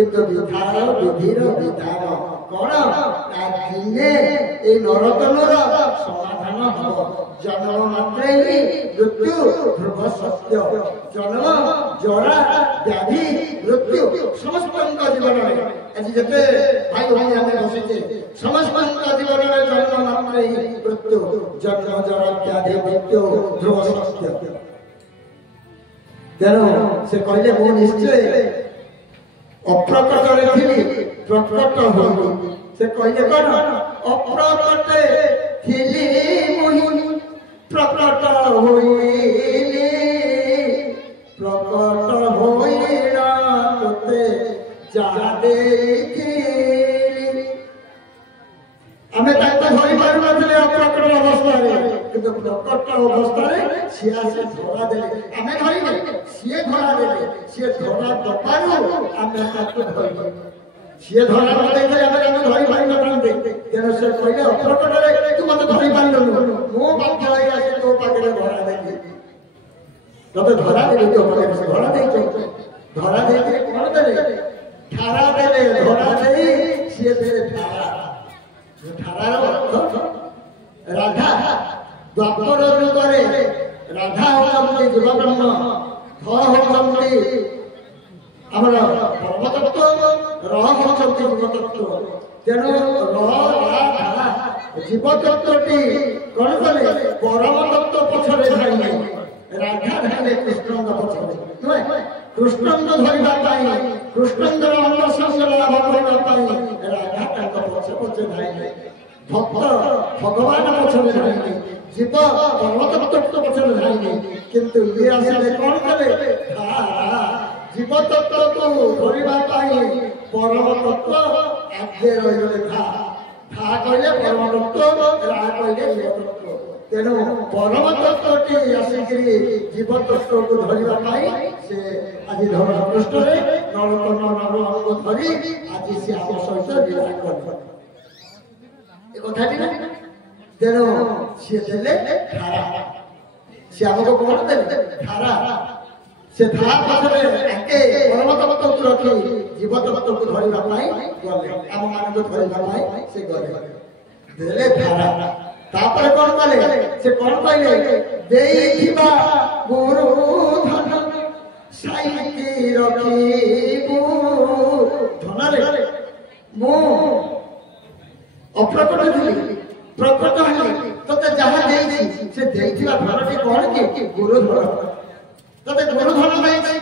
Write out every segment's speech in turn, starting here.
किंतु विधार विधिर विधान कौन दिने ये नरतनर समाधान हम जन्म मात्रे ही मृत्यु ध्रुव सत्य जन्म जरा व्याधि मृत्यु समस्त जीवन में आज जिते भाई भाई आम बसीचे समस्त जीवन में जन्म मात्रे ही मृत्यु जन्म जरा व्याधि मृत्यु ध्रुव सत्य तेणु से कहले मु निश्चय अप्रकट प्रकट हो से कहले कौन अप्रकट थिली मुहि प्रकट होइली प्रकट होइला तोते जा देखिली आमे ताको धरि पारु नथिले अप्रकट अवस्था किंतु प्रकट अवस्था सी आसे धरा देले आमे धरि सी धरा देले सी धरा दपारु आमे ताको धरि सी धरा देले आमे धरि पारु नथांते तेनो से कहले अप्रकट रे तू मते धरि पारलु मो बाध्य होई आसे तो पाकरे धरा देली तते धरा देली तो पाकरे से धरा देके कोन देले ठारा देले धरा देई सी देले ठारा राधा द्वापर युगरे राधा होती जीव ब्रह्म होती आमर ब्रह्मतत्व होती जीवतत्व तेणु जीवतत्वटी कौन कले परम तत्व पछरे धाइले राधा धाइले कृष्ण पछरे नुहे कृष्ण धरवा कृष्ण अंग संग लाभ करने राधा पछे पछे धाइले भक्त भगवान पछरे धाइले जीव परमतत्व पछरे धाइले किंतु ये आसे कौन कले जीव तत्व को धरवा परम तत्व आगे रही था कहले परम तत्व रा कहले जीव तत्व तेणु परम तत्वटी आसिकी जीव तत्व को धरवा से आज धर्मपृष्ठ नरोत्तम नर अंग धरी आज से आम सहित लीला कर तेणु सी देले धारा सी आमको कौन देले धारा से धारा पछरे एके परम तत्व को रखी जीव तत्व को धरवा गले आम मान को धरवा से गले देले धारा तापर कौन कले से कौन कहले देइथिबा गुरु धन साइकी रखीबू धनरे मो अप्रकट थी प्रकट हली तते जहा देइछि से देइथिबा धनटी कौन कि गुरु धन तते गुरु धन देइछि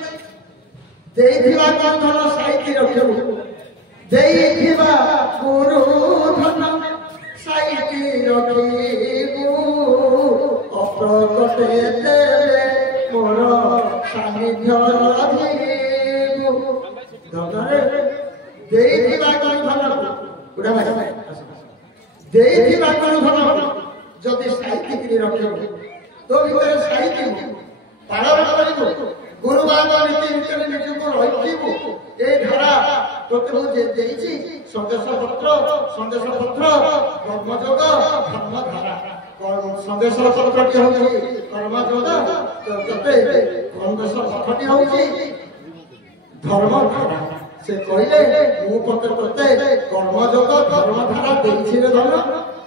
देइथिबा कौन धन साइकी रखीबू देइथिबा गुरु धन साइकी रखीबू अप्रकट देले मोर सानिध्य रखीबू धनरे देइथिबा कौन धन उडा भाई देइथिबा कौन धन जदि साइकी रखीबू तो भीतर साइकी पालन करिबू गुरुवार नीति नीति निजको रखीबू ए धारा तोते मु जे देइछि संदेश पत्र कर्मयोग धर्म धारा संदेश पत्र की होछि कर्मयोग तोते संदेश पत्रटी होछि धर्म धारा से कहले मु पत्र तोते कर्मयोग धर्म धारा देइछि रे धन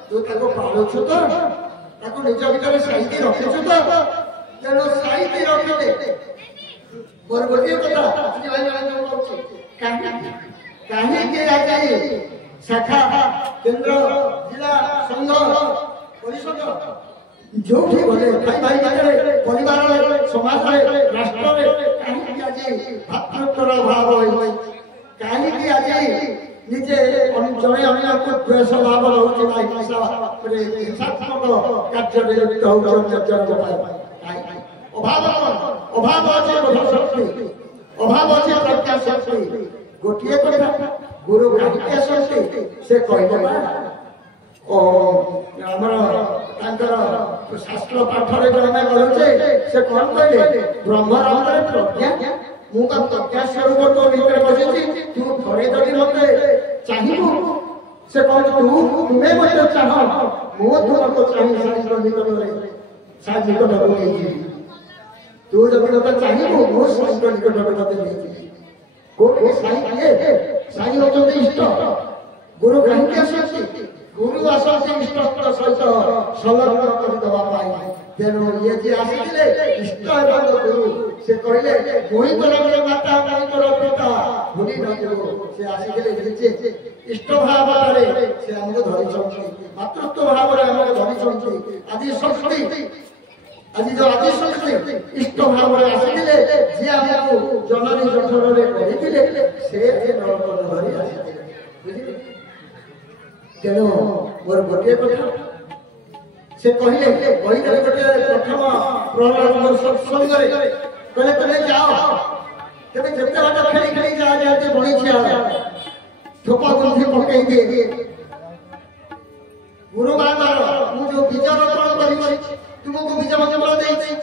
तू ताको पालुछु तो ताको निज भीतर साइती रखिछु तो तेणु साइती रखिले मोर गोटे कथा आज भाई मान कहछि काहे के आजाई शाखा केंद्र जिला संघ परिषद जो भी बोले भाई भाई माने परिवार में समाज में राष्ट्र में काहे के आजाई भातृत्वर भाव होई काहे के आजाई निजे जने अन्य को द्वेष भाव रहउछि भाई हिंसा रे हिंसात्मक कार्य नियुक्त हो चर्चा पाई अभाव अछि बोध शक्ति अभाव अछि प्रज्ञा शक्ति गोटिए कथा गुरु काहे शक्ति से कहले ओ हमर तांकर शास्त्र पाठरे जने करूचे से कोन कहले ब्रह्म रामरे प्रज्ञा मु का प्रज्ञा स्वरूप तो भीतर बसिछि तू थोड़े जदी मते चाहिबू से कोन तू तुम्हें मते चाह मो तो चाहि शास्त्र निकट रे साजिक लगोई तू जब तो चाहिए वो शास्त्र निकट तते नहीं कोई साई किए साई होते इष्ट गुरु कहीं आसती गुरु आसती इष्ट सहित संलग्न करदे तेणु ये जी आसी इष्ट गुरु से कहले मुई तोर माता मुई तोर पिता भूली नजो से आसी इष्ट भाव से हमको धरी मातृत्व भाव हमको धरी आदि शक्ति आज जो आदि शक्ति इष्ट भाव आसी जी आमको जननी जठर कहते से धरी आसी तेणु मोर गोटे कथा से कहले गोटे प्रथम प्रहलाद सत्संग कहले तुम जाओ तेरे जिते बात खेली खेली जा जाते बड़ी छिया थोपा गुंथी पकई दिए गुरु बार मु जो बीज रोपण करी तुमको बीज मंत्र देई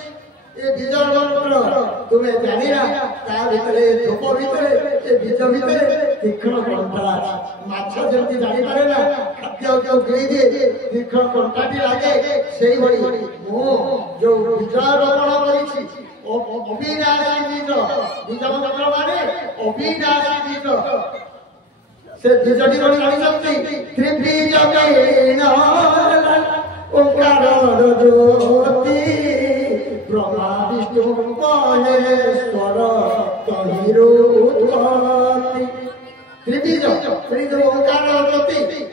ए बीज मंत्र तुमे जानी ना ता भितरे थोप भितरे ए बीज भितरे तीक्ष्ण कंटा माछ जल्दी जानी पारे ना खाद्य जो गिरी दिए तीक्ष्ण कंटाटी लागे सेही भली मु जो बीज रोपण करी अविनाशी बीज बीज मंत्र माने अविनाशी बीज से बीजटी बड़ी जानी त्रिबीज कहेन ओंकार ज्योति ब्रह्मा विष्णु महेश्वर तहिरो उत्पत्ति त्रिबीज त्रिबीज ओंकार ज्योति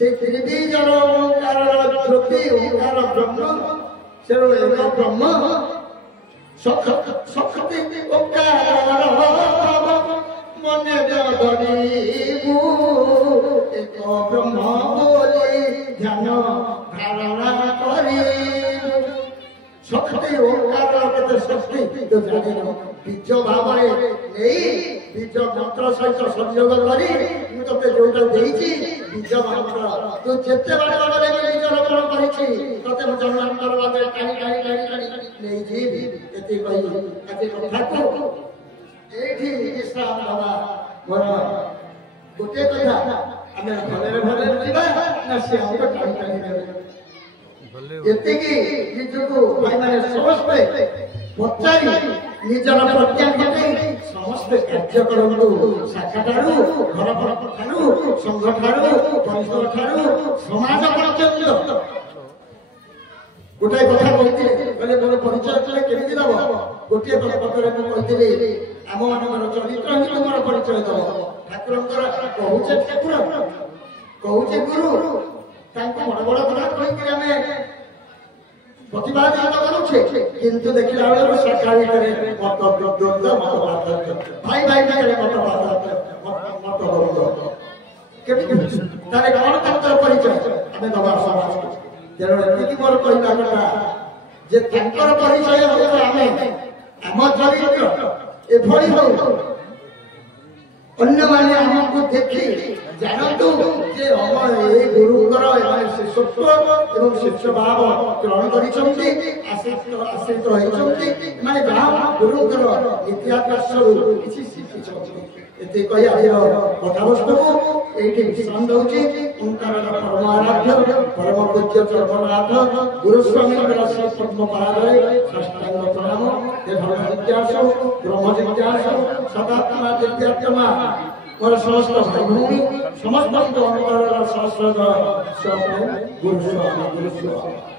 से त्रिबीज ओंकार ज्योति ओंकार ब्रह्म से एक ब्रह्म शक्ति ओंकार मने धरीबू एक ब्रह्म बोली ध्यान धारणा करीबू शक्ति ओंकार केते शक्ति तो जानिनो बीज भाव नहीं बीज मंत्र सहित संयोग करी मु तते जोटा देइछि बीज मंत्र तू जेते बारे बारे बीज रोपण करिछि तते जन्मांतर बादे काई काई काई काई नहीं जी एते कहि एते कथा को एठी विश्राम बाबा मोर गोटे कथा आमे भले भले जीवा ना से हम काई काई देबे एतिकी निजको भाई माने समस्त पचारी निजर प्रत्याघाते समस्त कार्य करंतु शाखाठारू घर ठारू संघ ठारू परिसर ठारू समाज पर्यंत गोटे कथा कहते मोर परिचय कले केମିତି दब गोटे पत्रे कहते आम मान चरित्र ही तुम परिचय दब ठाकुर कहूचे ठाकुर कहूचे गुरु बड़ बड़ कथा कही आम प्रतिपादित करुचे किंतु देखला बेले शाखा भितर मत द्वंद्व मत भाई भाई भितर मत द्वंद्व केମିତି तारे गणतंत्र परिचय आम दबा समाज तेणु एति मोर कहना कथा जे तांकर परिचय होता आमे आम चरित्र एभଳି हो अन्य माने हमको देखी जानतु जे हम ए गुरुकर शिष्यत्व एवं शिष्य भाव ग्रहण करिसंती आश्रित होइसंती माने जहाँ गुरुकर इतिहास किछि शिखिसंती एते कहि आजिर कथावस्तु एठी विश्राम दउछि ओंकार परमाराध्य परम पूज्य चरणनाथ गुरुस्वामी श्री पद्म पारायण साष्टांग प्रणाम हे धर्म जिज्ञासु ब्रह्म जिज्ञासु सदात्मा जिज्ञात्मा और समस्त भाई भूमि समस्त अनुग्रह सहस्र गुरुस्वामी